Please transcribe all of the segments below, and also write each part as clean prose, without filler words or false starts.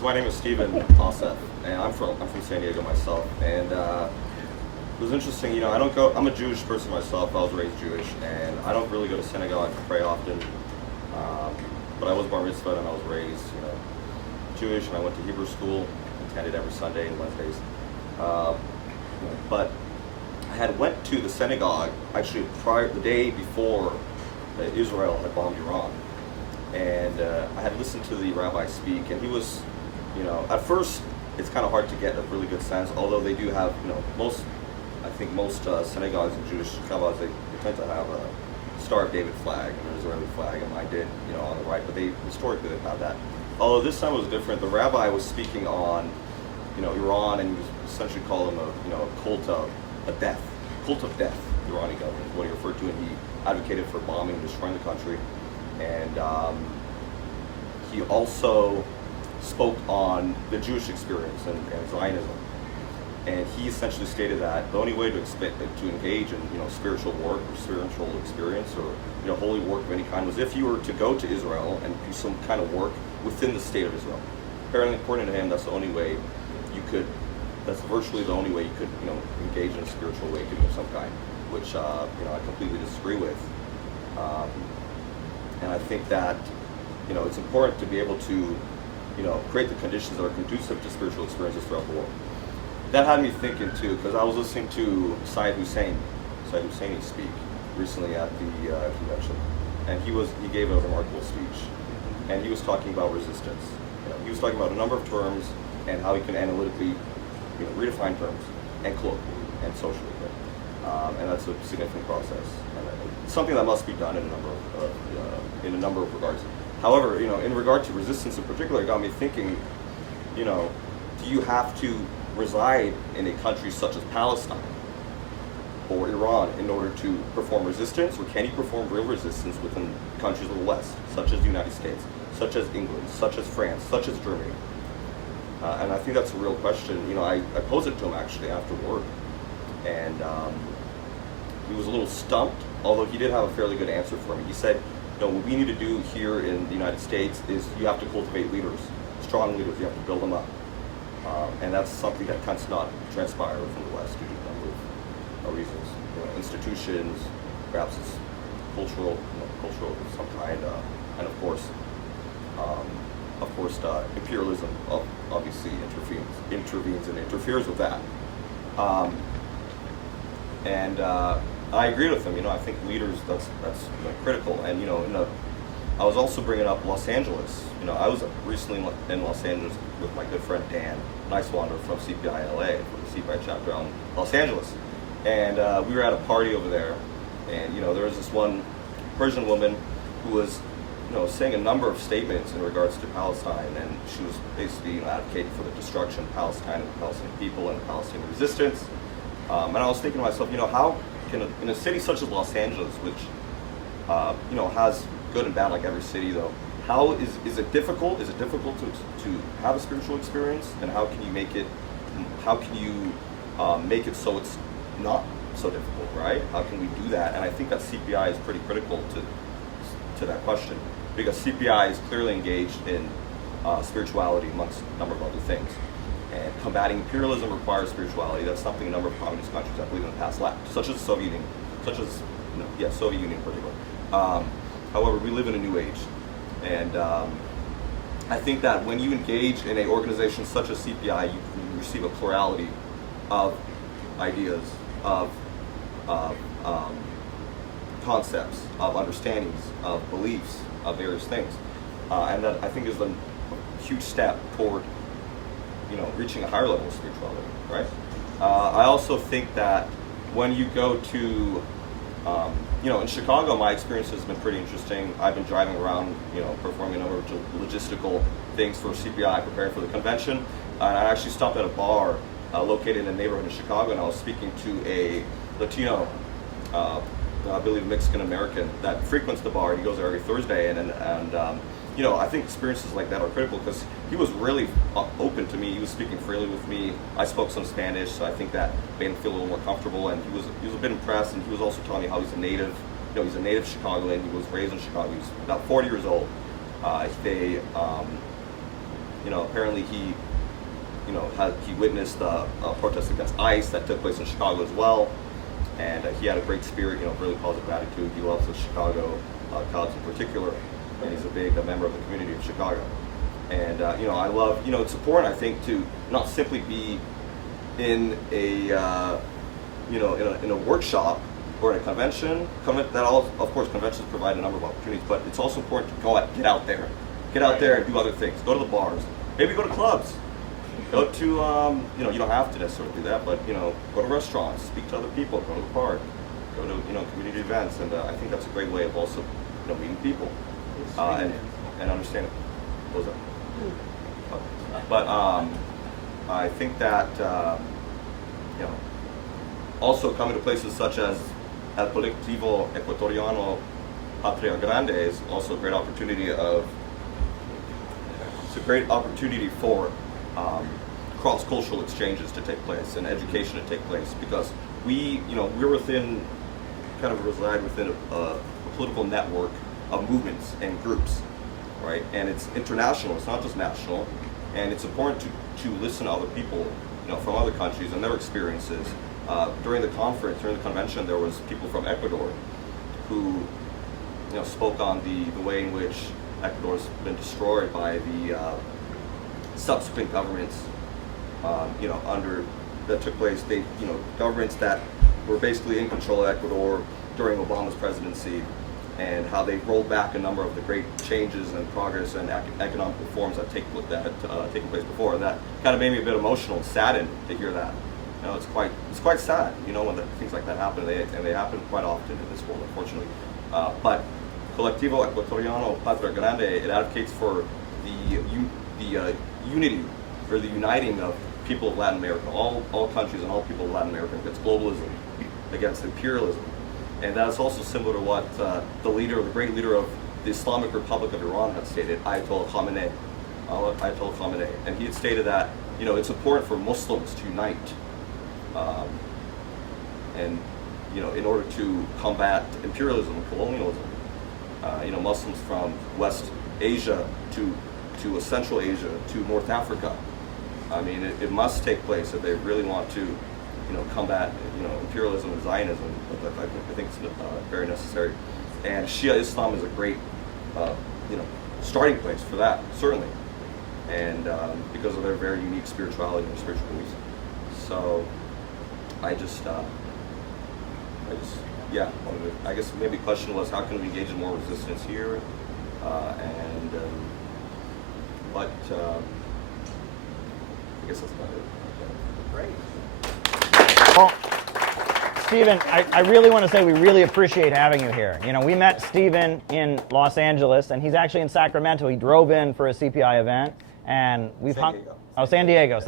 So my name is Steven Osef, and I'm from San Diego myself. And it was interesting, you know, I'm a Jewish person myself. I was raised Jewish, and I don't really go to synagogue to pray often. But I was bar mitzvah and I was raised, you know, Jewish, and I went to Hebrew school, attended every Sunday and Wednesdays. But I had went to the synagogue actually the day before Israel had bombed Iran, and I had listened to the rabbi speak, and he was, you know, at first it's kind of hard to get a really good sense, although they do have, you know, most synagogues and Jewish kabbas, they tend to have a Star of David flag and an Israeli flag, and mine did, you know, on the right, but they historically they've had that. Although this time was different, the rabbi was speaking on, you know, Iran, and he was essentially calling them a cult of death, the Iranian government is what he referred to, and he advocated for bombing and destroying the country. And he also spoke on the Jewish experience and Zionism. And he essentially stated that the only way to engage in, you know, spiritual work or spiritual experience or, you know, holy work of any kind was if you were to go to Israel and do some kind of work within the state of Israel. Apparently, according to him, that's the only way you could. That's virtually the only way you could, you know, engage in a spiritual awakening of some kind, which you know, I completely disagree with. And I think that, you know, it's important to be able to, you know, create the conditions that are conducive to spiritual experiences throughout the world. That had me thinking too, because I was listening to Sayyid Husseini speak recently at the convention, and he gave a remarkable speech, and he was talking about resistance. You know, he was talking about a number of terms and how he can analytically, you know, redefine terms and colloquially and socially, and that's a significant process, and it's something that must be done in a number of regards. However, you know, in regard to resistance in particular, it got me thinking, you know, do you have to reside in a country such as Palestine or Iran in order to perform resistance, or can you perform real resistance within countries of the West, such as the United States, such as England, such as France, such as Germany? And I think that's a real question. You know, I posed it to him actually after work, and he was a little stumped, although he did have a fairly good answer for me. He said, you know, what we need to do here in the United States is you have to cultivate leaders, strong leaders, you have to build them up. And that's something that tends to not transpire within the West due to a number of reasons. You know, institutions, perhaps it's cultural of some kind, and of course, imperialism obviously intervenes and interferes with that. I agree with him. You know, I think leaders that's you know, critical. And you know, I was also bringing up Los Angeles. You know, I was recently in Los Angeles with my good friend Dan Nicewander from CPI LA, from the CPI chapter out in Los Angeles, and we were at a party over there, and you know, there was this one Persian woman who was, you know, saying a number of statements in regards to Palestine, and she was basically, you know, advocating for the destruction of Palestine and the Palestinian people and the Palestinian resistance. And I was thinking to myself, you know, how can in a city such as Los Angeles, which you know, has good and bad like every city though, how is it difficult? Is it difficult to have a spiritual experience, and how can you make it? How can you make it so it's not so difficult, right? How can we do that? And I think that CPI is pretty critical to that question, because CPI is clearly engaged in spirituality amongst a number of other things. And combating imperialism requires spirituality. That's something a number of communist countries, I believe, in the past lacked, such as the Soviet Union, Soviet Union in particular. However, we live in a new age, and I think that when you engage in an organization such as CPI, you receive a plurality of ideas, of concepts, of understandings, of beliefs, of various things, and that I think is a huge step toward, you know, reaching a higher level of spirituality, right? I also think that when you go to, you know, in Chicago, my experience has been pretty interesting. I've been driving around, you know, performing a number of logistical things for CPI, preparing for the convention, and I actually stopped at a bar located in a neighborhood in Chicago, and I was speaking to a Latino, I believe Mexican American, that frequents the bar. He goes there every Thursday, and you know, I think experiences like that are critical, because he was really open to me. He was speaking freely with me. I spoke some Spanish, so I think that made him feel a little more comfortable, and he was a bit impressed, and he was also telling me how he's a native, you know, he's a native Chicagoan. He was raised in Chicago. He's about 40 years old. apparently he witnessed a protest against ICE that took place in Chicago as well, and he had a great spirit, really positive attitude. He loves the Chicago Cubs in particular, and he's a big member of the community of Chicago. And I love, it's important, I think, to not simply be in a in a workshop or in a convention. Of course, conventions provide a number of opportunities, but it's also important to get out there and do other things. Go to the bars, maybe go to clubs. Go to, you don't have to necessarily do that, but, go to restaurants, speak to other people, go to the park, go to, community events, and I think that's a great way of also, meeting people and understanding. What was that? But I think that, also coming to places such as El Colectivo Ecuatoriano Patria Grande is also a great opportunity for cross-cultural exchanges to take place and education to take place, because we're reside within a political network of movements and groups, right? And it's international, it's not just national, and it's important to listen to other people, from other countries and their experiences. During the convention, there was people from Ecuador who, spoke on the way in which Ecuador's been destroyed by the subsequent governments, that took place. Governments that were basically in control of Ecuador during Obama's presidency, and how they rolled back a number of the great changes and progress and economic reforms that had taken place before. And that kind of made me a bit emotional and saddened to hear that. It's quite sad, when things like that happen, and they happen quite often in this world, unfortunately. But Colectivo Ecuatoriano Patria Grande, it advocates for the unity, or the uniting of people of Latin America, all countries and all people of Latin America, against globalism, against imperialism. And that is also similar to what the great leader of the Islamic Republic of Iran had stated, Ayatollah Khamenei. And he had stated that, it's important for Muslims to unite, and in order to combat imperialism and colonialism. Muslims from West Asia to Central Asia to North Africa. I mean, it must take place if they really want to, combat, imperialism and Zionism. I think it's very necessary. And Shia Islam is a great, starting place for that, certainly. And because of their very unique spirituality and spiritual beliefs. So, I guess maybe the question was, how can we engage in more resistance here? But I guess that's about it. Great. Well, Stephen, I really want to say we really appreciate having you here. We met Stephen in Los Angeles, and he's actually in Sacramento. He drove in for a CPI event, and we've hung. Oh, San Diego.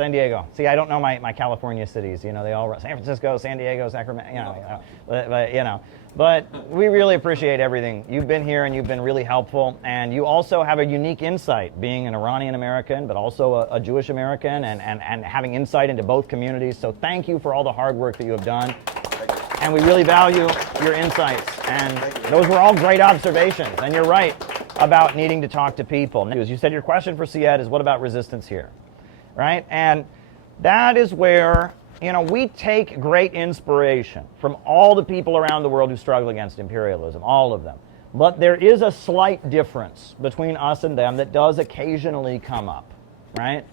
See, I don't know my California cities. They all San Francisco, San Diego, Sacramento. But we really appreciate everything. You've been here and you've been really helpful, and you also have a unique insight, being an Iranian American, but also a Jewish American, and having insight into both communities. So thank you for all the hard work that you have done, and we really value your insights. And those were all great observations. And you're right about needing to talk to people. As you said, your question for Syed is, what about resistance here? Right? And that is where, we take great inspiration from all the people around the world who struggle against imperialism, all of them. But there is a slight difference between us and them that does occasionally come up, right?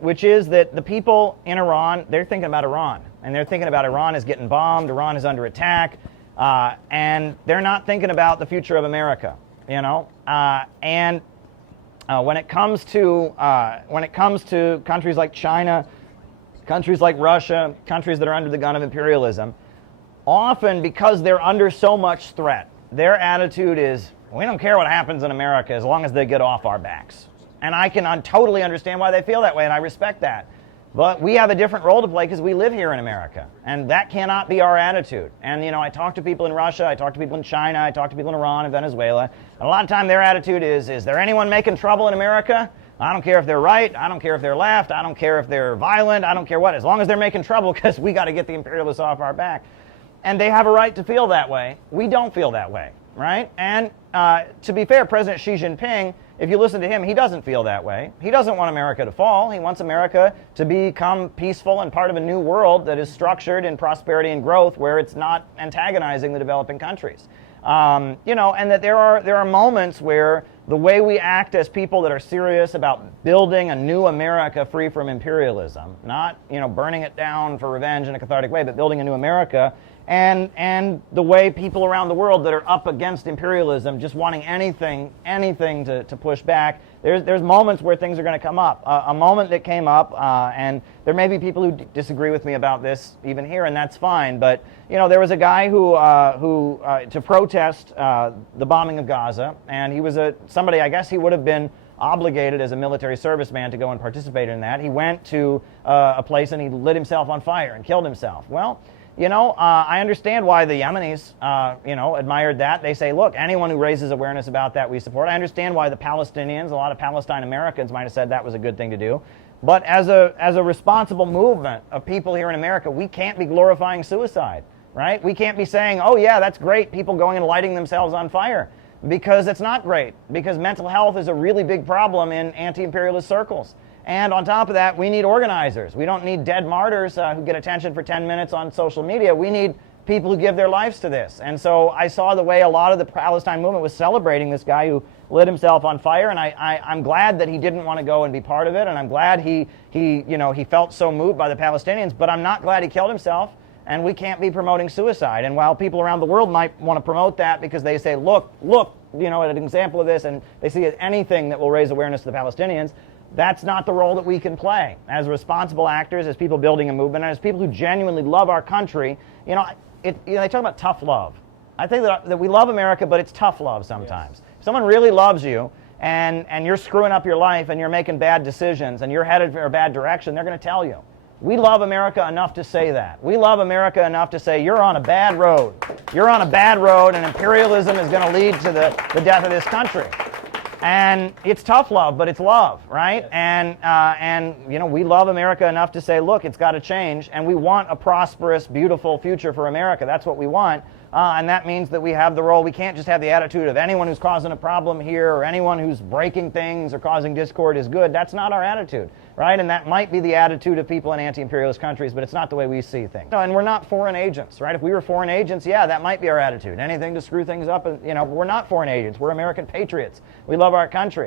Which is that the people in Iran, they're thinking about Iran. And they're thinking about Iran is getting bombed, Iran is under attack, and they're not thinking about the future of America, when it comes to countries like China, countries like Russia, countries that are under the gun of imperialism, often because they're under so much threat, their attitude is, we don't care what happens in America as long as they get off our backs. And I can totally understand why they feel that way, and I respect that. But we have a different role to play because we live here in America, and that cannot be our attitude. And I talk to people in Russia, I talk to people in China, I talk to people in Iran and Venezuela, and a lot of time their attitude is there anyone making trouble in America? I don't care if they're right, I don't care if they're left, I don't care if they're violent, I don't care what, as long as they're making trouble, because we got to get the imperialists off our back. And they have a right to feel that way. We don't feel that way, right? And to be fair, President Xi Jinping if you listen to him, he doesn't feel that way. He doesn't want America to fall. He wants America to become peaceful and part of a new world that is structured in prosperity and growth, where it's not antagonizing the developing countries. You know, and that there are moments where the way we act as people that are serious about building a new America free from imperialism, not, you know, burning it down for revenge in a cathartic way, but building a new America, and the way people around the world that are up against imperialism, just wanting anything to push back, there's moments where things are going to come up. A moment that came up, and there may be people who disagree with me about this even here, and that's fine, but you know, there was a guy who to protest the bombing of Gaza, and he was somebody, I guess he would have been obligated as a military serviceman to go and participate in that. He went to a place and he lit himself on fire and killed himself. Well, you know, I understand why the Yemenis, you know, admired that. They say, look, anyone who raises awareness about that, we support. I understand why the Palestinians, a lot of Palestine Americans might have said that was a good thing to do. But as a responsible movement of people here in America, we can't be glorifying suicide, right? We can't be saying, oh yeah, that's great, people going and lighting themselves on fire, because it's not great, because mental health is a really big problem in anti-imperialist circles. And on top of that, we need organizers. We don't need dead martyrs who get attention for 10 minutes on social media. We need people who give their lives to this. And so I saw the way a lot of the Palestine movement was celebrating this guy who lit himself on fire, and I'm glad that he didn't want to go and be part of it, and I'm glad he felt so moved by the Palestinians, but I'm not glad he killed himself, and we can't be promoting suicide. And while people around the world might want to promote that because they say, look, you know, an example of this, and they see anything that will raise awareness to the Palestinians, that's not the role that we can play as responsible actors, as people building a movement, and as people who genuinely love our country. You know, they talk about tough love. I think that we love America, but it's tough love sometimes. Yes. If someone really loves you, and you're screwing up your life, and you're making bad decisions, and you're headed for a bad direction, they're going to tell you. We love America enough to say that. We love America enough to say, you're on a bad road. You're on a bad road, and imperialism is going to lead to the death of this country. And it's tough love, but it's love, right? Yes. And you know, we love America enough to say, look, it's got to change, and we want a prosperous, beautiful future for America. That's what we want, and that means that we have the role. We can't just have the attitude of anyone who's causing a problem here or anyone who's breaking things or causing discord is good. That's not our attitude, right? And that might be the attitude of people in anti-imperialist countries, but it's not the way we see things. No, and we're not foreign agents, right? If we were foreign agents, yeah, that might be our attitude. Anything to screw things up, you know, we're not foreign agents. We're American patriots. We love our country.